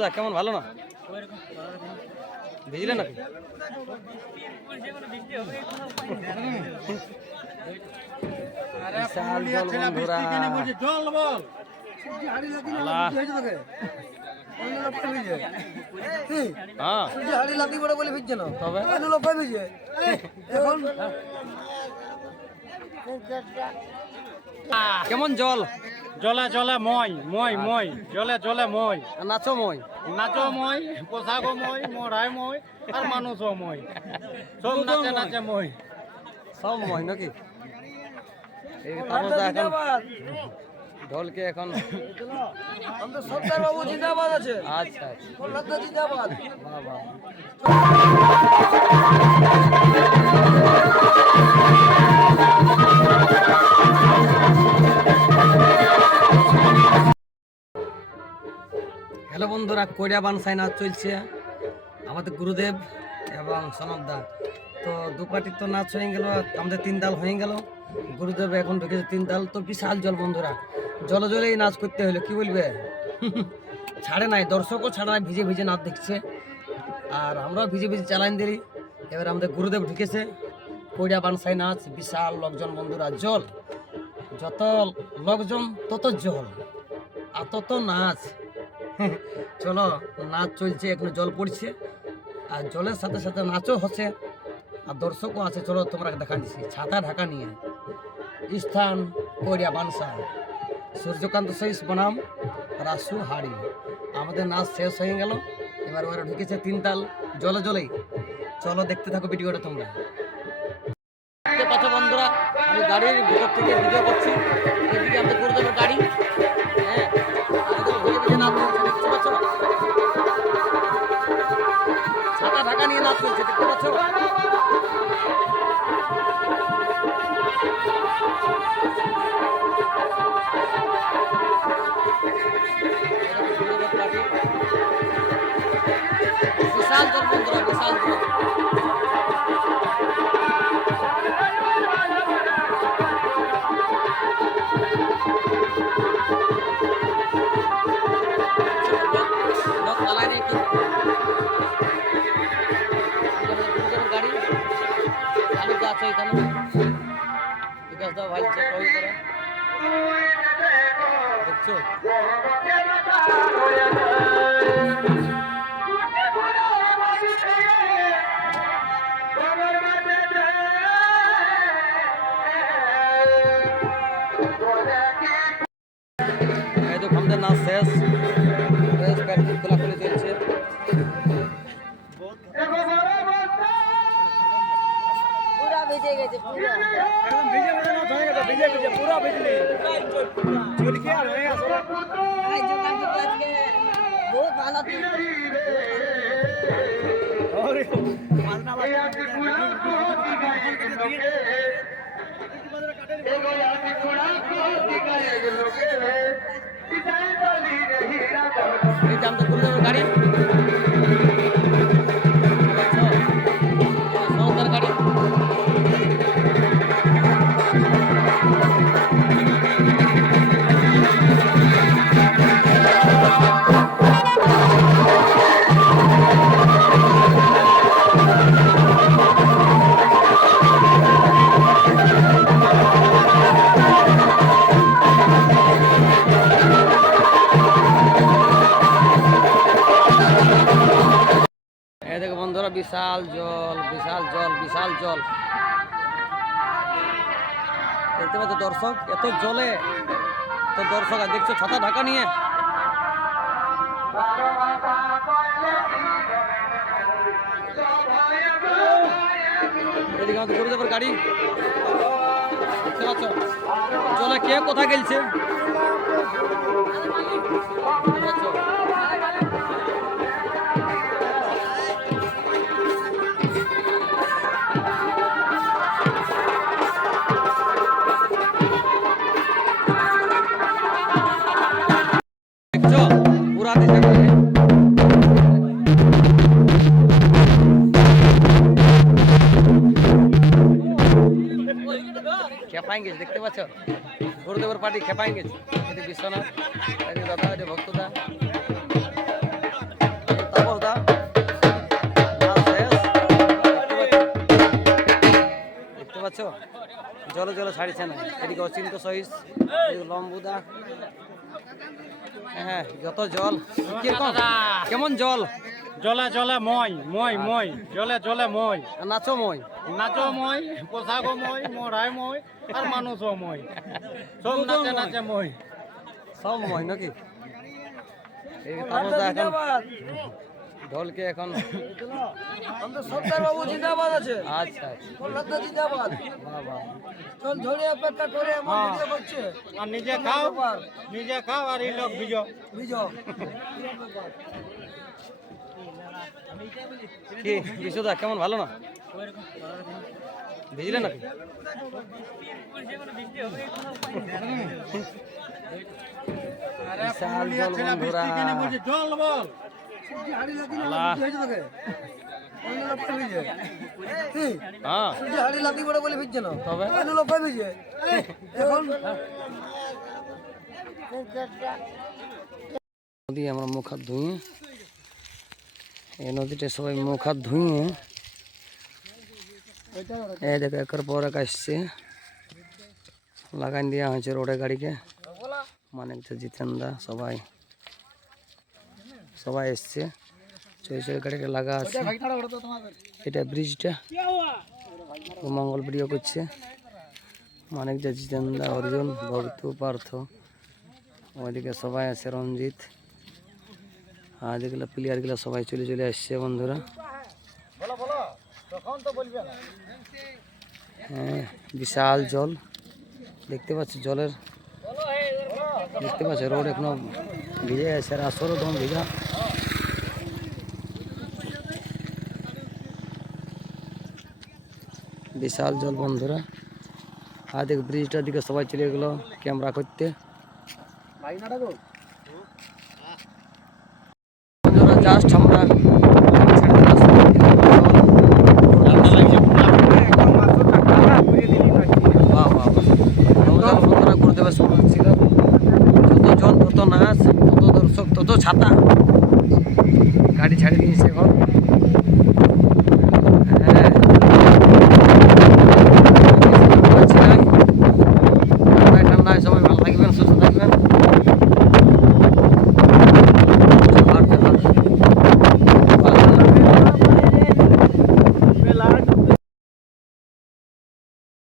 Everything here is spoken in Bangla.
ভক্তদা কেমন ভালো না ভিজলে নাকি বিশাল জল বন্ধুরা কেমন জল জলে জলে মই মই মই জলে জলে মই নাচো মই নাচো মই পোশাকও মই মরাই মই আর মানুষও মই সব নাচে নাচে মই সব মই নাকি ঢোলকে এখন বাবু জিন্দাবাদ আছে। আচ্ছা জিন্দাবাদ। হ্যালো বন্ধুরা, কইরা বানসাই নাচ চলছে আমাদের গুরুদেব এবং সনদদা। তো দু পার্টির তো নাচ হয়ে গেল, আমাদের 3 দল হয়ে গেল, গুরুদেব এখন ঢুকেছে 3 দল। তো বিশাল জল বন্ধুরা, জলে জলেই নাচ করতে হলো, কি বলবে ছাড়ে নাই, দর্শকও ছাড়ে নাই, ভিজে ভিজে নাচ দেখছে আর আমরাও ভিজে ভিজে চালান দিই। এবার আমাদের গুরুদেব ঢুকেছে, কইরা বানসাই নাচ, বিশাল লোকজন বন্ধুরা, জল যত লোকজন তত জল আর তত নাচ। চলো নাচ চলছে, এখানে জল পড়ছে আর জলের সাথে সাথে নাচও হচ্ছে আর দর্শকও আছে। চলো তোমরা দেখা দিচ্ছি ছাতা ঢাকা নিয়ে স্থান কইরা বানসা, সূর্যকান্ত সৈস বনাম রাসু হাড়ি। আমাদের নাচ শেষ হয়ে গেল, এবার ওরা ঢুকেছে 3 তাল জলে জলেই। চলো দেখতে থাকো ভিডিওটা তোমরা। দেখতে পাচ্ছ বন্ধুরা, আমি গাড়ির ভিতর থেকে ভিডিও করছি, এদিকে আমাদের গুরুদেবের গাড়ি, হ্যাঁ ভিজে ভিজে নাচ চলছে, দেখতে পাচ্ছ ছাতা ঢাকা নিয়ে নাচ চলছে, দেখতে পাচ্ছ। বিশাল জল বন্ধুরা, বিশাল জল। গাড়ি চালু আছে এখানে, বিকাশ দা ভাই চেক করে দেখছো। এই তো আমাদের নাচ শেষ, প্যাকেট খোলাখুলি চলছে। পুরা ভিজে গেছে, পুরা একদম ভিজে ভিজে না হয়ে গেছে, ভিজে ভিজে পুরো ভিজলি চল কি আর হয়ে আসলে ভাই জোগান के आज के बहुत हालत और मारना वाला এই যে আমাদের গুরুদেবের গাড়ি, সনদদার গাড়ি। এই দেখো বন্ধুরা, বিশাল জল, বিশাল জল, বিশাল জল। দেখতে পাচ্ছ দর্শক, এত জলে তো দর্শক আর দেখছো ছাতা ঢাকা নিয়ে। এদিকে আমাদের গুরুদেবের গাড়ি, দেখতে পাচ্ছ জলে কে কোথায় গেলছে। দেখছো পুরা দিশা করে খেপাই গেছে, দেখতে পাচ্ছ গুরুদেবের পার্টি খেপাই গেছে। এটি বিশ্বনাথ, এটি দাদা, এটি ভক্তদা। পাচ্ছ জলে জলে ছাড়িছে না। এদিকে অচিন্ত সহিস, এদিকে লম্বুদা। হ্যাঁ যত জল কিরকম কেমন জল? জলে জলে মই মই মই জলে জলে মই, আর নাচো মই। নাচো মই, পোশাকও মই, মরাই মই, আর মানুষও মই, সব নাচে নাচে মই। সব মই নাকি? এই তারপর এখন ঢোলকে এখন সরকার বাবু জিন্দাবাদ আছে, আচ্ছা কলকাতা জিন্দাবাদ। বাহ বাহ। চল ধরে অপেক্ষা করে এমন ভিডিও করছে। আর নিজে খাও, নিজে খাও, আর এই লোক ভিজো। বুঝো কি বিশুদা কেমন ভালো না? ভিজলে নাকি? বিশাল জল বন্ধুরা। জল বল। আল্লাহ। হ্যাঁ হাড়ি লাতি বড় বলে ভিজছে না, তবে অন্য লোক কই ভিজে এখন। নদী আমরা মুখ হাত ধুয়ে, এই নদীটা সবাই মুখ হাত ধুয়ে, এই দেখো একের পর এক আসছে, লাগাই দেওয়া হয়েছে রোডে গাড়িকে। মানে জিতেন্দা সবাই সবাই এসছে, চই চই গাড়িকে লাগা আছে। এটা ব্রিজটা মঙ্গল ভিডিও করছে, মানিক যে জিতেন্দা, অর্জুন, ভক্তু, পার্থ, ওইদিকে সবাই আছে, রঞ্জিত, আর যেগুলো প্লেয়ারগুলো সবাই চলে চলে আসছে বন্ধুরা। হ্যাঁ বিশাল জল দেখতে পাচ্ছি, জলের দেখতে পাচ্ছি রোড এখনো ভিজে আছে, আর আসরও দম ভিজা। বিশাল জল বন্ধুরা। আর দেখ ব্রিজটার দিকে সবাই চলে গেলো ক্যামেরা করতে। বন্ধুরা জাস্ট আমরা বন্ধুরা গুরুদেবের সমাজ ছিল, যত জন তত নাচ, তত দর্শক তত ছাতা। গাড়ি ছাড়ি দিয়েছে এখন।